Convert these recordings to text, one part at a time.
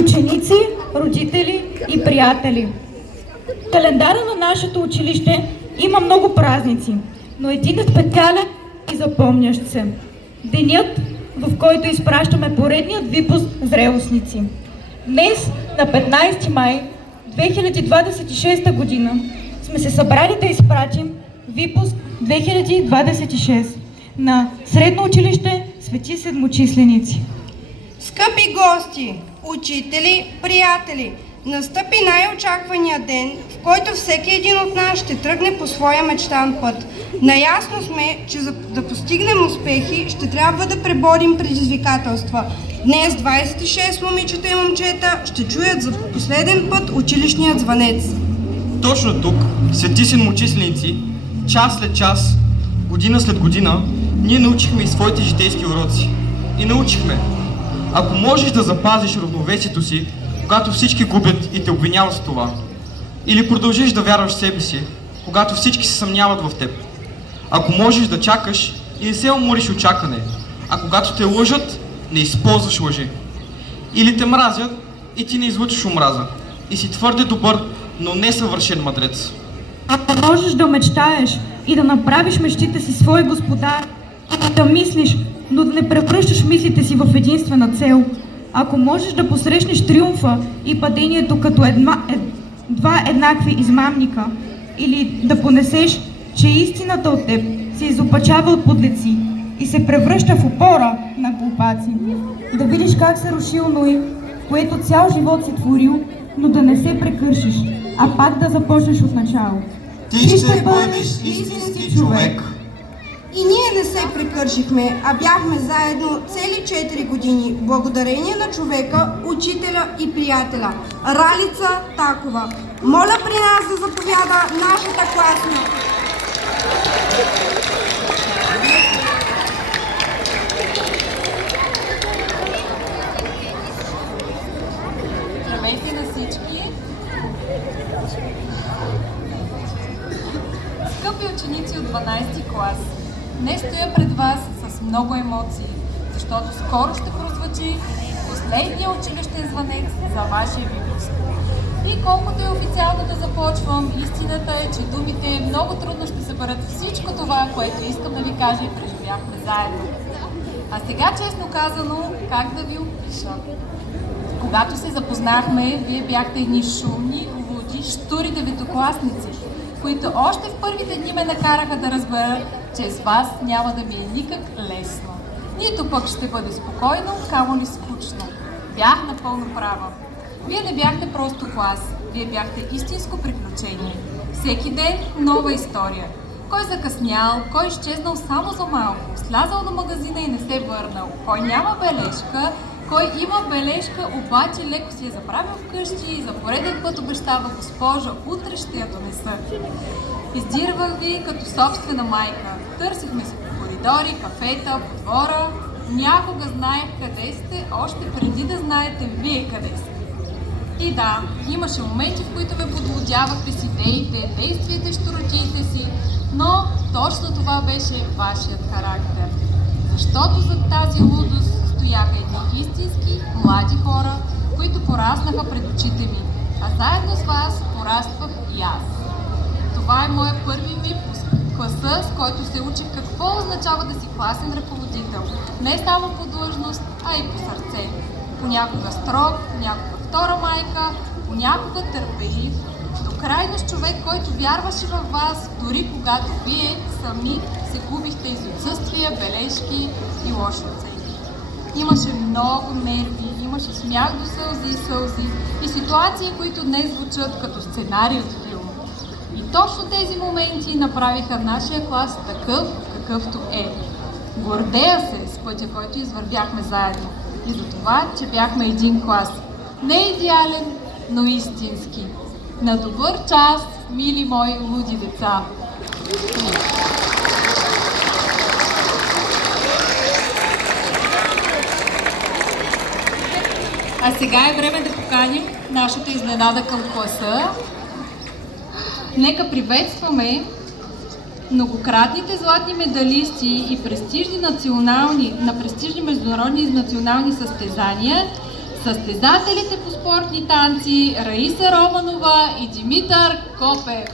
ученици, родители и приятели! Календара на нашето училище има много празници, но един е специален и запомнящ се. Денят, в който изпращаме поредният випуск зрелостници. Днес, на 15 май 2026 година, сме се събрали да изпратим випуск 2026 на Средно училище Свети Седмочисленици. Скъпи гости, учители, приятели! Настъпи най-очаквания ден, в който всеки един от нас ще тръгне по своя мечтан път. Наясно сме, че за да постигнем успехи, ще трябва да преборим предизвикателства. Днес 26 момичета и момчета ще чуят за последен път училищният звънец. Точно тук, в Свети Седмочисленици, час след час, година след година, ние научихме и своите житейски уроци. И научихме, ако можеш да запазиш равновесието си, когато всички губят и те обвиняват с това, или продължиш да вярваш в себе си, когато всички се съмняват в теб, ако можеш да чакаш и не се умориш от чакане, а когато те лъжат, не използваш лъжи, или те мразят и ти не излъчиш омраза, и си твърде добър, но не съвършен мъдрец. Ако можеш да мечтаеш и да направиш мечтите си свой господар, да мислиш, но да не превръщаш мислите си в единствена цел, ако можеш да посрещнеш триумфа и падението като два еднакви измамника, или да понесеш, че истината от теб се изопачава от подлеци и се превръща в опора на глупаци, да видиш как се рушил Ной, което цял живот си творил, но да не се прекършиш, а пак да започнеш от начало. Ти ще бъдеш истински човек. И ние не се прекършихме, а бяхме заедно цели 4 години, благодарение на човека, учителя и приятеля. Ралица Такова. Моля при нас да заповяда нашата класна. Здравейте на всички! Скъпи ученици от 12 клас, днес стоя пред вас с много емоции, защото скоро ще прозвучи последния училищен звънец за вашия випуск. И колкото е официално да започвам, истината е, че думите много трудно ще съберат всичко това, което искам да ви кажа и преживяхме заедно. А сега, честно казано, как да ви опиша? Когато се запознахме, вие бяхте едни шумни, луди, щури деветокласници, които още в първите дни ме накараха да разбера, че с вас няма да ми е никак лесно. Нито пък ще бъде спокойно, камо ли скучно. Бях напълно права. Вие не бяхте просто клас, вие бяхте истинско приключение. Всеки ден нова история. Кой закъснял, кой изчезнал само за малко, слязал до магазина и не се върнал, кой няма бележка, кой има бележка, обаче леко си я забравил вкъщи и за пореден път обещава: госпожа, утре ще я донеса. Издирвах ви като собствена майка. Търсихме се по коридори, кафета, по двора. Някога знаех къде сте, още преди да знаете вие къде сте. И да, имаше моменти, в които ме подводявахте с идеите, действията, щуротиите си, но точно това беше вашият характер. Защото зад тази лудост стояха едни истински млади хора, които пораснаха пред очите ми, а заедно с вас пораствах и аз. Това е моят първи випуск, класа, с който се учих какво означава да си класен ръководител. Не само по длъжност, а и по сърце. Понякога строг, понякога втора майка, понякога търпелив, до крайност човек, който вярваше във вас, дори когато вие сами се губихте из отсъствия, бележки и лоши оценки. Имаше много нерви, имаше смях до сълзи и ситуации, които днес звучат като сценарий от филм. И точно тези моменти направиха нашия клас такъв, какъвто е. Гордея се с пътя, който извървяхме заедно, и за това, че бяхме един клас. Не идеален, но истински. На добър час, мили мои луди деца! А сега е време да поканим нашата изненада към класа. Нека приветстваме многократните златни медалисти и престижни международни и национални състезания състезателите по спортни танци Раиса Романова и Димитър Копев.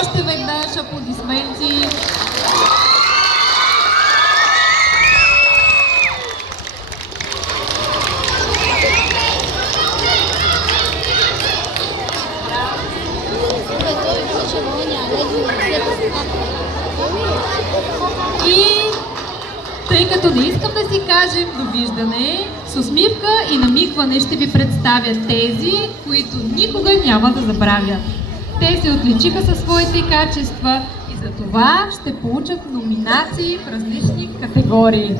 Още веднъж аплодисменти. И тъй като не искам да си кажем довиждане, с усмивка и намигване ще ви представя тези, които никога няма да забравят. Те се отличиха със своите качества и за това ще получат номинации в различни категории.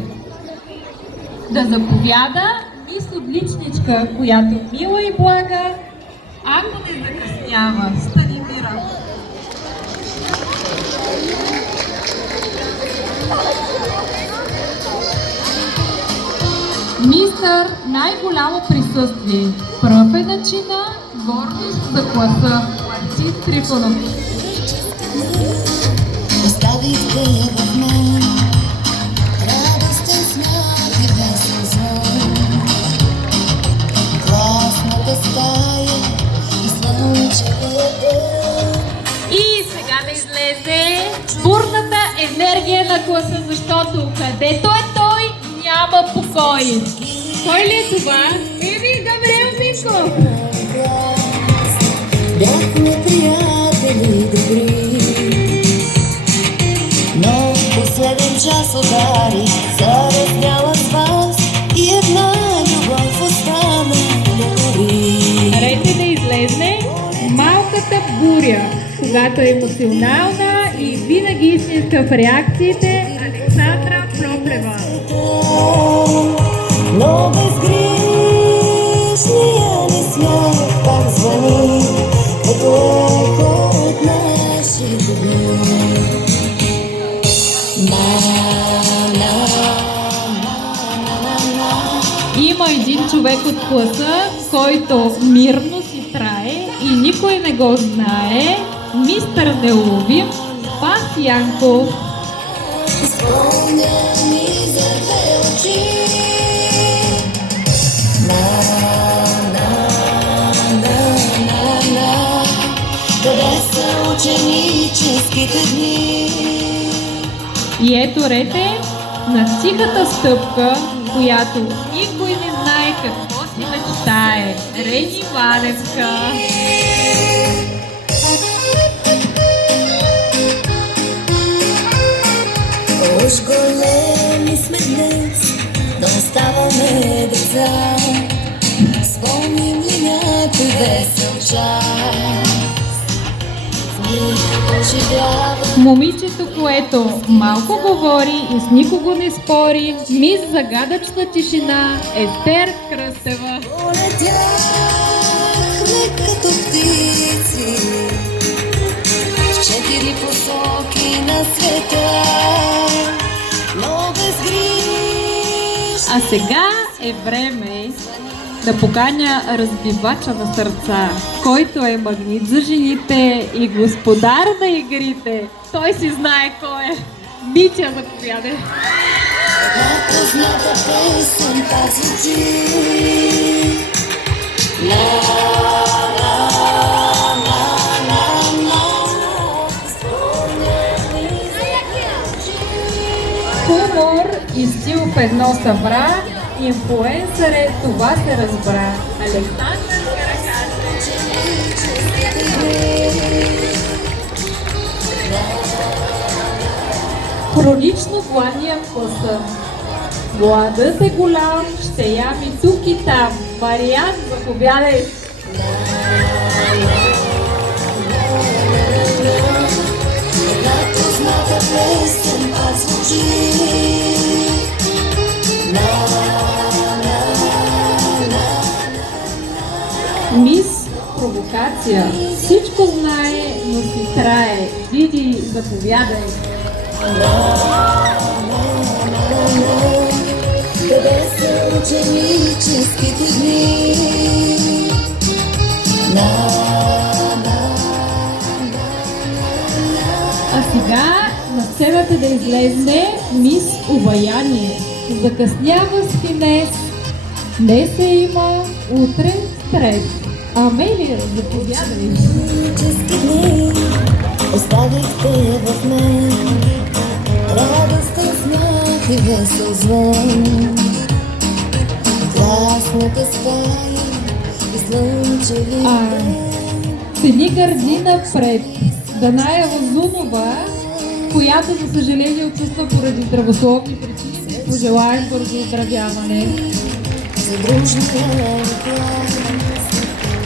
Да заповяда мис Отличничка, която мила и блага, ако не закъснява, Станимира. Мистър най-голямо присъствие, пръв е начина, гордост за класа, Марцин Трифонов. Оставихте я в мен, радостен смях и весел звън. Класната стая и слънчевия ден. И сега да излезе бурната енергия на класа, защото където е той, няма покой. Кой ли е това? Габриел Минков! Бяхме приятели добри, но в последен час удари заразняла с вас и една любов остана дори. Рейте нейната буря, когато е емоционална и винаги истинска в реакциите, Александра Проблева. Но безгрешния ни смях пак звъни, като ехо от нашите дни. Има един човек от класа, който мирно си трае и никой не го знае. Мистър Неуловим, Пас Янков. Спомня ми за две очи. Къде са ученическите дни? И ето рете на тихата стъпка, която никой не знае какво си мечтае. Рени Ваневска. Уж големи сме днес, но оставаме деца. Спомним ли някой весел час? В миг оживява. Момичето, което малко говори и с никого не спори, мис загадъчна тишина, Естер Кръстева. Полетяхме като птици в четири посоки на света, но безгрижни. А сега е време да поканя разбивача на сърца, който е магнит за жените и господар на игрите. Той си знае кой е. Митя, заповядай. Една позната песен пак звучи. Хумор и стил в едно събра, инфлуенсър това се разбра. Александър Каракачев. Хронично гладния в класа. Гладът е голям, ще ям и тук и там. Мариан, заповядай. Една позната песен пак звучи. Мис провокация. Всичко знае, но си трае. Диди, заповядай. Къде са ученическите дни? А сега на сцената да излезне мис Обаяние. Закъснява с финес. Днес се има, утре стрес. Амелия, заповядай. Ученически дни оставихте в мен радостта, смях и весел звън. Класната стая и слънчеви ден. Седи гърдина пред Даная Лазунова, която за съжаление отсъства поради здравословни причини. Пожелаем бързо оздравяване. За дружния клас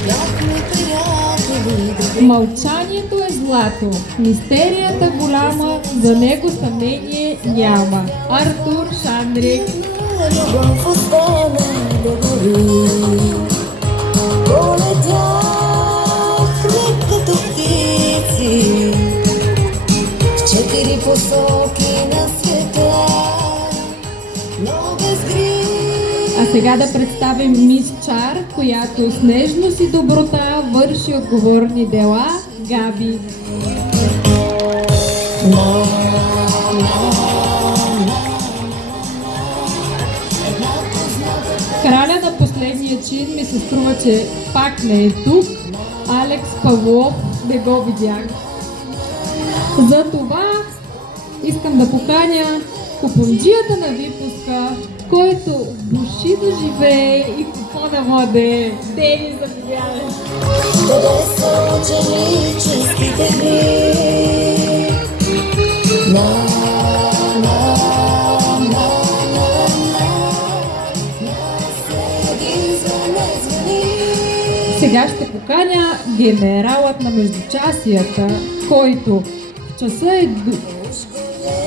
бяхме приятели. Мълчанието е злато, мистерията голяма, за него съмнение няма. Артур Шандрик. Любов остана да гори. Полетяхме като птици в четири посоки на света, но безгрижни. А сега да представим мис Чар, която с нежност и доброта върши отговорни дела. Габи. Краля на последния чин ми се струва, че пак не е тук. Алекс Павлов, не го видях. Затова искам да поканя купонджията на випуска, който души да живее и купона младе. Дени, заповядай. Къде са ученическите дни? Сега ще поканя генералът на междучасията, който в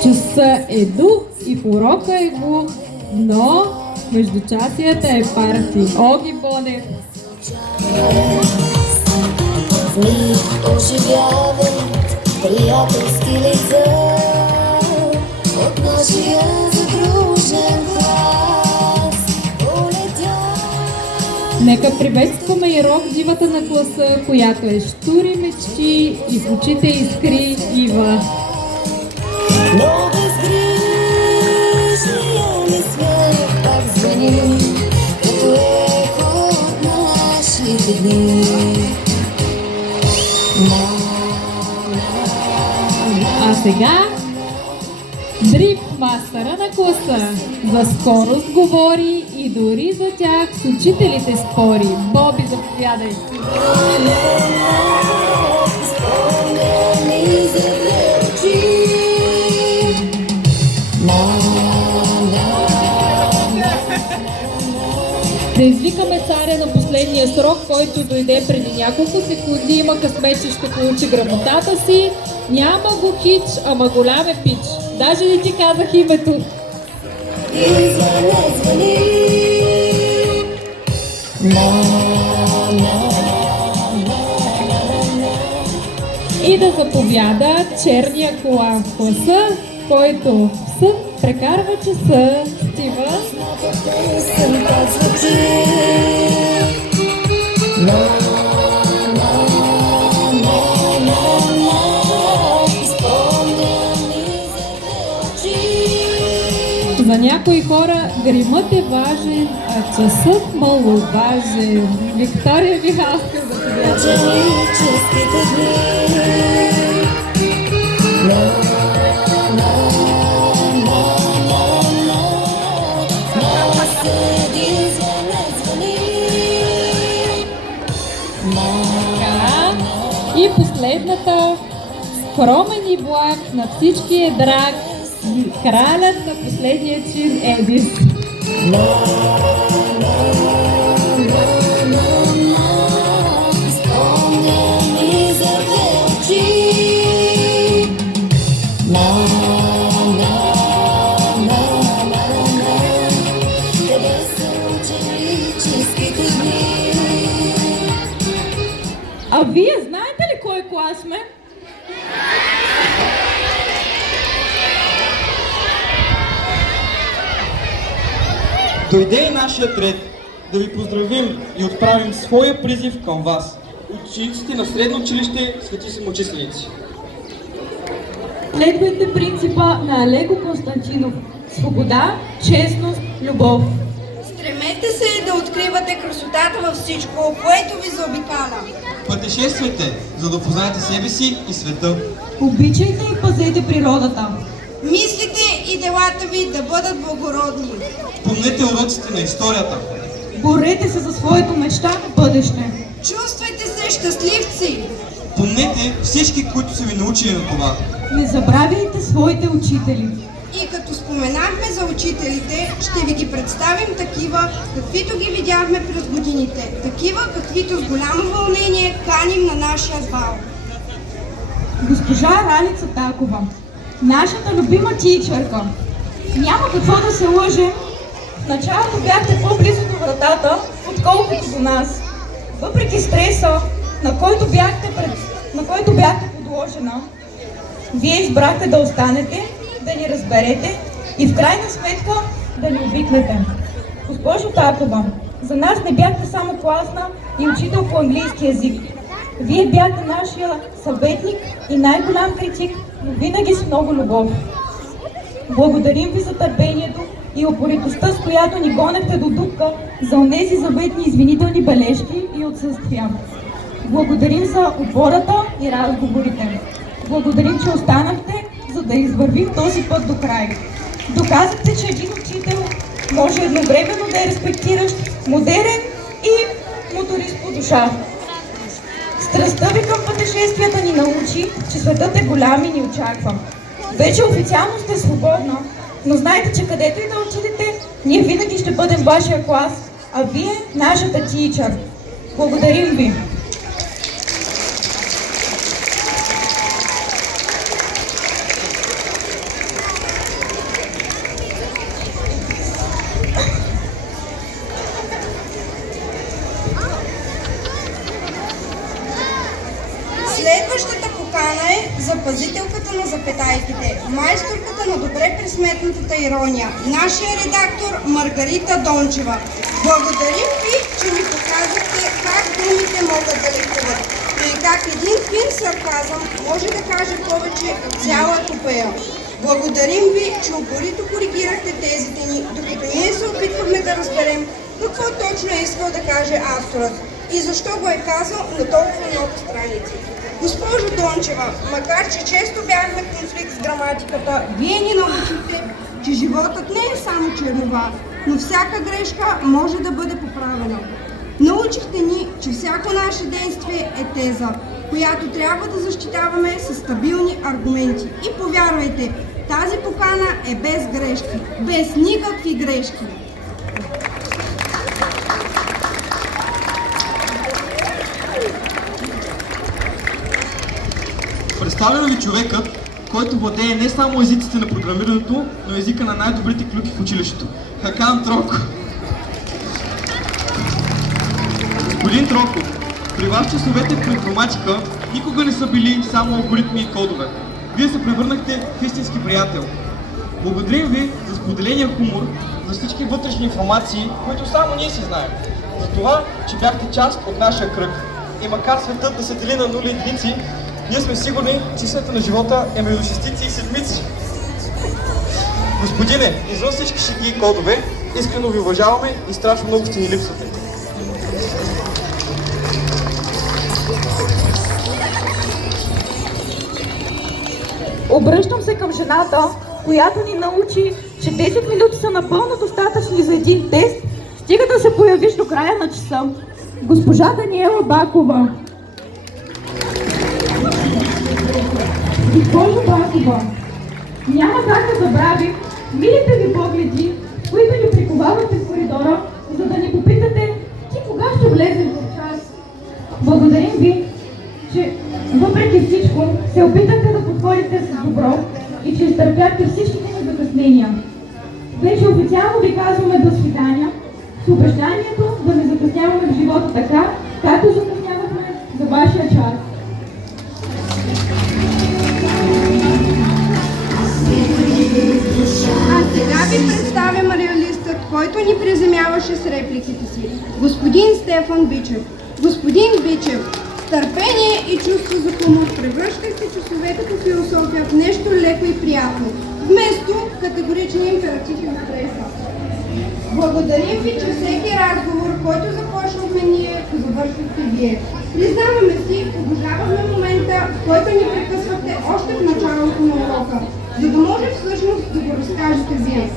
часа е дух и в урока е глух, но междучасията е парти. Оги Бонев! Дни оживяват приятелски лица от нашия задружен клас. Нека приветстваме и Рок, дивата на класа, която е штури мечти и в очите искри Ива. Но безгрижния ми смех пак звъни, като ехо от нашите дни. А сега дрифтмастъра на класа за скорост говори и дори за тях с учителите спори. Боби, заповядай! Да извикаме царя на последния срок, който дойде преди няколко секунди. Има късмет, че ще получи грамотата си. Няма го хич, ама голям е пич. Даже не ти казах името. И да заповяда черния колан в класа, който в сън прекарва часа. Стива. За някои хора гримът е важен, а часът маловажен. Виктория Михалска, заповядайте. И последната, скромен и благ, на всички е драг, кралят на последния чин Едис. А вие знаете ли кой клас сме? Дойде и нашият ред да ви поздравим и отправим своя призив към вас, учениците на Средно училище Свети Самочисленици. Следвайте принципа на Алего Константинов. Свобода, честност, любов. Стремете се да откривате красотата във всичко, което ви заобикаля. Пътешествайте, за да познаете себе си и света. Обичайте и пазете природата. Мислите и делата ви да бъдат благородни. Помнете уроците на историята. Борете се за своето мечтано бъдеще. Чувствайте се щастливци. Помнете всички, които са ви научили на това. Не забравяйте своите учители. И като споменахме за учителите, ще ви ги представим такива, каквито ги видяхме през годините. Такива, каквито с голямо вълнение каним на нашия бал. Госпожа Ралица Такова, нашата любима тичърка. Няма какво да се лъжем. В началото бяхте по-близо до вратата, отколкото до нас. Въпреки стреса, на който бяхте подложена, вие избрахте да останете, да ни разберете и в крайна сметка да ни обикнете. Госпожо Такова, за нас не бяхте само класна и учител по английски език. Вие бяхте нашия съветник и най-голям критик, но винаги с много любов. Благодарим ви за търпението и упоритостта, с която ни гонехте до дупка за онези заветни извинителни бележки и отсъствия. Благодарим за опората и разговорите. Благодарим, че останахте, за да извървим този път до край. Доказахте, че един учител може едновременно да е респектиращ, модерен и моторист по душа. Страстта ви към пътешествията ни научи, че светът е голям и ни очаква. Вече официално сте свободна, но знайте, че където и да отидете, ние винаги ще бъдем вашия клас, а вие нашата тичър. Благодарим ви! Следващата покана е запазителката на запетайките, майсторката на добре пресметнатата ирония, нашия редактор Маргарита Дончева. Благодарим ви, че ни показахте как думите могат да лекуват и как един фин сарказъм може да каже повече от цяла епопея. Благодарим ви, че упорито коригирахте тезите ни, докато ние се опитвахме да разберем какво точно е искал да каже авторът и защо го е казал на толкова много страници. Госпожо Дончева, макар че често бяхме в конфликт с граматиката, вие ни научихте, че животът не е само чернова, но всяка грешка може да бъде поправена. Научихте ни, че всяко наше действие е теза, която трябва да защитаваме с стабилни аргументи. И повярвайте, тази покана е без грешки, без никакви грешки. Представям ви човекът, който владее не само езиците на програмирането, но езика на най-добрите клюки в училището. Хакан Троко. Господин Троков, при вас часовете по информатика никога не са били само алгоритми и кодове. Вие се превърнахте в истински приятел. Благодарим ви за споделения хумор, за всички вътрешни информации, които само ние си знаем. За това, че бяхте част от нашия кръг. И макар светът да се дели на нули и единици, ние сме сигурни, че истината на живота е между шестици и седмици. Господине, извън всички шеги и кодове, искрено ви уважаваме и страшно много ще ни липсвате. Обръщам се към жената, която ни научи, че 10 минути са напълно достатъчни за един тест, стига да се появиш до края на часа. Госпожа Даниела Бакова. Госпожо Бакова, няма как да забравим милите ви погледи, които ни приковавате в коридора, за да ни попитате ти кога ще влезеш в час. Благодарим ви, че въпреки всичко се опитахте да подходите с добро и че изтърпяхте всичките ни закъснения. Вече официално ви казваме до свидания с обещанието да не закъсняваме в живота така, както закъснявахме за вашия час. А сега ви представям реалистът, който ни приземяваше с репликите си. Господин Стефан Бичев. Господин Бичев, с търпение и чувство за хумор превръщахте часовете по философия в нещо леко и приятно, вместо категоричния императив и преса. Благодарим ви, че всеки разговор, който започнахме ние, го завършвахте вие. Признаваме си, обожавахме момента, в който ни прекъсвахте още в началото на урока, за да може всъщност да го разкажете вие.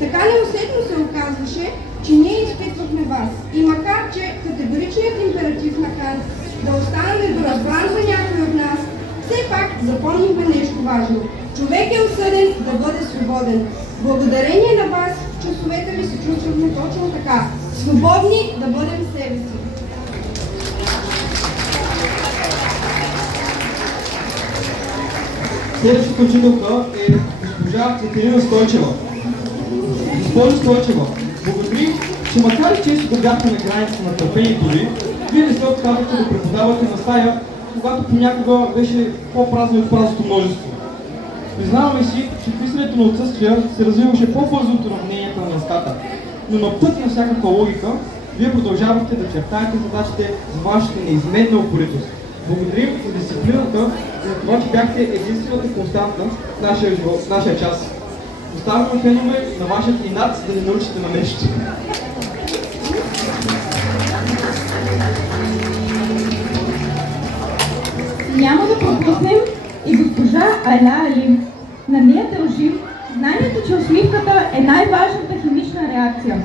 Така неусетно се оказваше, че ние изпитвахме вас. И макар, че категоричният императив на Кант да остане недоразбран за някой от нас, все пак запомнихме нещо важно. Човек е осъден да бъде свободен. Благодарение на вас, часовете ви се чувствахме точно така. Свободни да бъдем себе си. Следващата учителка е госпожа Екатерина Стойчева. Госпожо Стойчева, благодарим, че макар и често да бяхте на граница на търпението ви, вие не се отказвате да преподавате на стая, когато понякога беше по-празно от празното множество. Признаваме си, че писането на отсъствия се развиваше по-бързо от уравненията на дъската, но на път на всякаква логика, вие продължавате да чертаете задачите за вашата неизменна упоритост. Благодарим за дисциплината и за това, че бяхте единствената константа в нашия живот, в нашия час. Оставяме фенове на вашият инат, за да ни научите на нещо. Няма да пропуснем и госпожа Аля Али. На нея дължим знанието, че усмивката е най-важната химична реакция.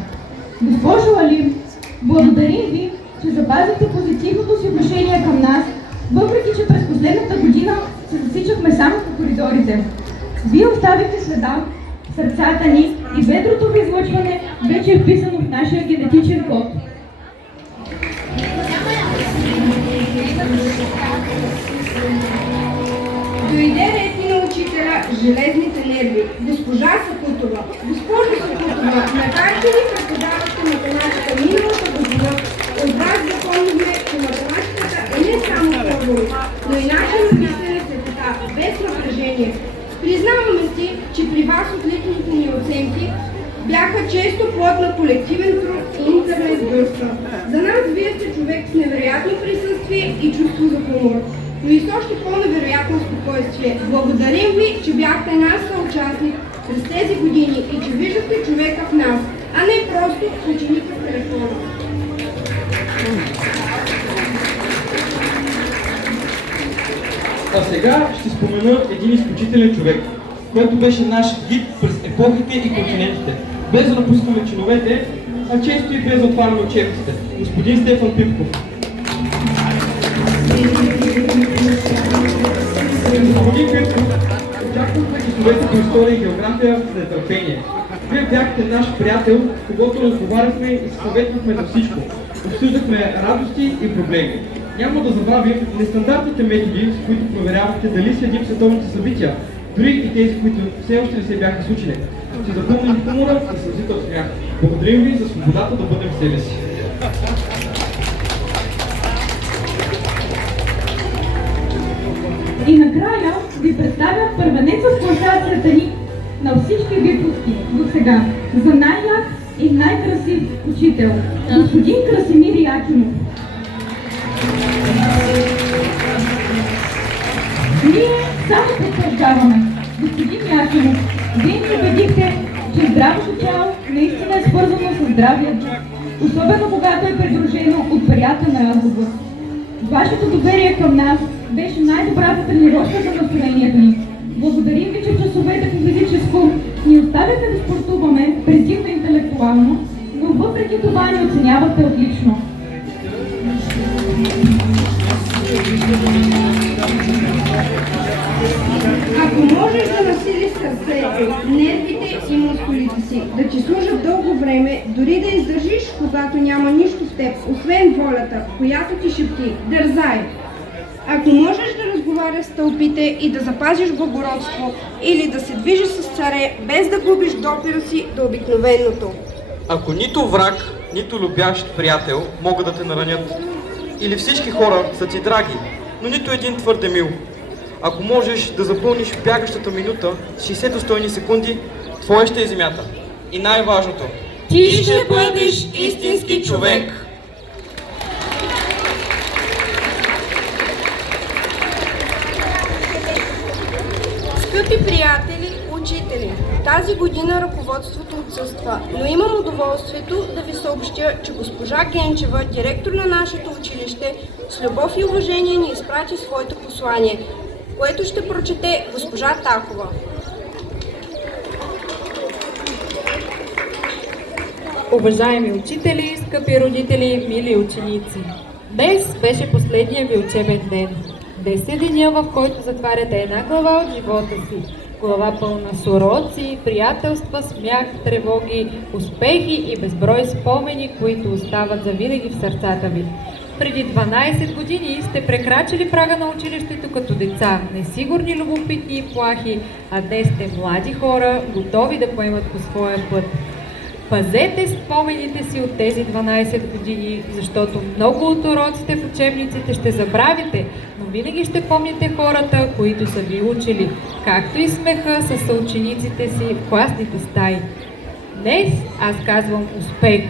Госпожо Али, благодарим ви, че запазихте позитивното си отношение към нас, въпреки че през последната година се засичахме само по коридорите. Вие оставихте следа в сърцата ни и ведрото ви излъчване вече е вписано в нашия генетичен код. железните нерви, госпожа Сакутова. Госпожо Сакутова, макар че ни преподавахте математика миналата година, от вас запомнихме, че математиката е не само формули, но и начин на мислене светота, без напрежение. Признаваме си, че при вас отличните ни оценки бяха често плод на колективен труд и интернет бърса. За нас вие сте човек с невероятно присъствие и чувство за хумор, но и с още по-невероятно спокойствие. Благодарим ви, че бяхте наш съучастник през тези години и че виждате човека в нас, а не просто ученика в телефона. А сега ще спомена един изключителен човек, който беше наш гид през епохите и континентите, без да напускаме чиновете, а често и без да отваряме учебниците. Господин Стефан Пипков. Господин Пипков, очаквахме часовете по история и география с нетърпение. Вие бяхте наш приятел, с когото разговаряхме и се съветвахме за всичко. Обсъждахме радости и проблеми. Няма да забравим нестандартните методи, с които проверявахте дали следим световните събития, дори и тези, които все още не се бяха случили. Ще запомним хумора и сълзител смях. Благодарим ви за свободата да бъдем себе си. И накрая ви представя първенеца с класацията ни на всички випуски до сега за най-як и най-красив учител, господин Красимир Якимов. Ние само потвърждаваме, господин Якимов, вие ни убедихте, че здравото тяло наистина е свързано с здравия дух, особено когато е придружено от приятен разговор. Вашето доверие към нас беше най-добрата тренировка за настроението ни. Благодарим ви, че в часовете по физическо ни оставяте да спортуваме предимно интелектуално, но въпреки това ни оценявате отлично. Ако можеш да насилиш сърцето, нервите и мускулите си, да ти служат дълго време, дори да издържиш, когато няма нищо в теб, освен волята, която ти шепти, дързай. Ако можеш да разговаряш с тълпите и да запазиш благородство, или да се движиш с царе, без да губиш допира си до обикновеното. Ако нито враг, нито любящ приятел могат да те наранят, или всички хора са ти драги, но нито един твърде мил. Ако можеш да запълниш бягащата минута с 60 достойни секунди, твоя ще е земята. И най-важното, Ти ще бъдеш истински човек. Скъпи приятели, учители, тази година ръководството отсъства, но имам удоволствието да ви съобщя, че госпожа Генчева, директор на нашето училище, с любов и уважение ни изпрати своето послание, което ще прочете госпожа Тахова. Уважаеми учители, скъпи родители, мили ученици! Днес беше последния ви учебен ден. 10 деня, в който затваряте една глава от живота си. Глава пълна с уроци, приятелства, смях, тревоги, успехи и безброй спомени, които остават завинаги в сърцата ви. Преди 12 години сте прекрачили прага на училището като деца, несигурни, любопитни и плахи, а днес сте млади хора, готови да поемат по своя път. Пазете спомените си от тези 12 години, защото много от уроците в учебниците ще забравите, но винаги ще помните хората, които са ви учили, както и смеха с съучениците си в класните стаи. Днес аз казвам успех.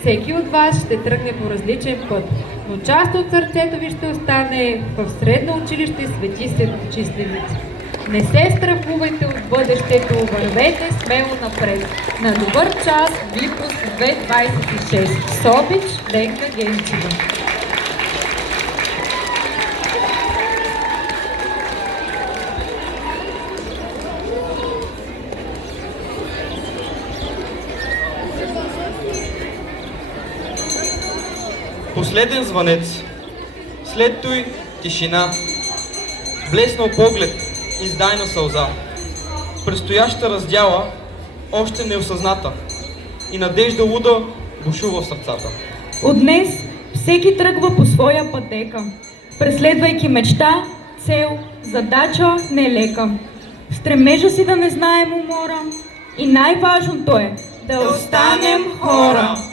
Всеки от вас ще тръгне по различен път, но част от сърцето ви ще остане в средно училище Свети Седмочисленици. Не се страхувайте от бъдещето, вървете смело напред. На добър час, випуск 226. С обич, Денка Генчева. последен звънец, след той тишина, блеснал поглед, издайна сълза. Предстояща раздяла, още неосъзната, и надежда луда бушува в сърцата. От днес всеки тръгва по своя пътека, преследвайки мечта, цел, задача нелека. в стремежа си да не знаем умора и най-важното е да останем хора.